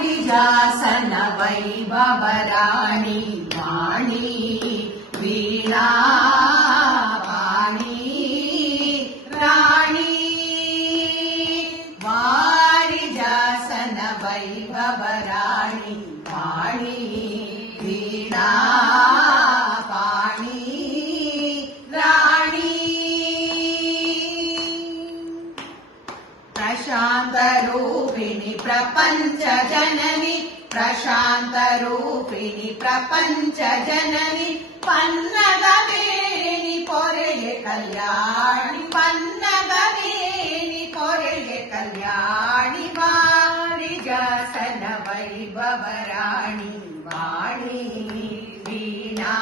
ವಾರಿಜಾಸನ ವೈಭವರಾಣಿ ವಾಣಿ ವೀಣಾ ವಾಣಿ ರಾಣಿ ವಾರಿಜಾಸನ ವೈಭವರಾಣಿ ವಾಣಿ ವೀಣಾ ವಾಣಿ ರಾಣಿ प्रशान्तरूपिणि प्रपञ्च जननि प्रशान्तरूपिणि प्रपञ्च जननि पन्नगवेणि पोरेगे कल्याणि पन्नगवेणि पोरेगे कल्याणि वारिजासन वैभवराणि वाणी वीणा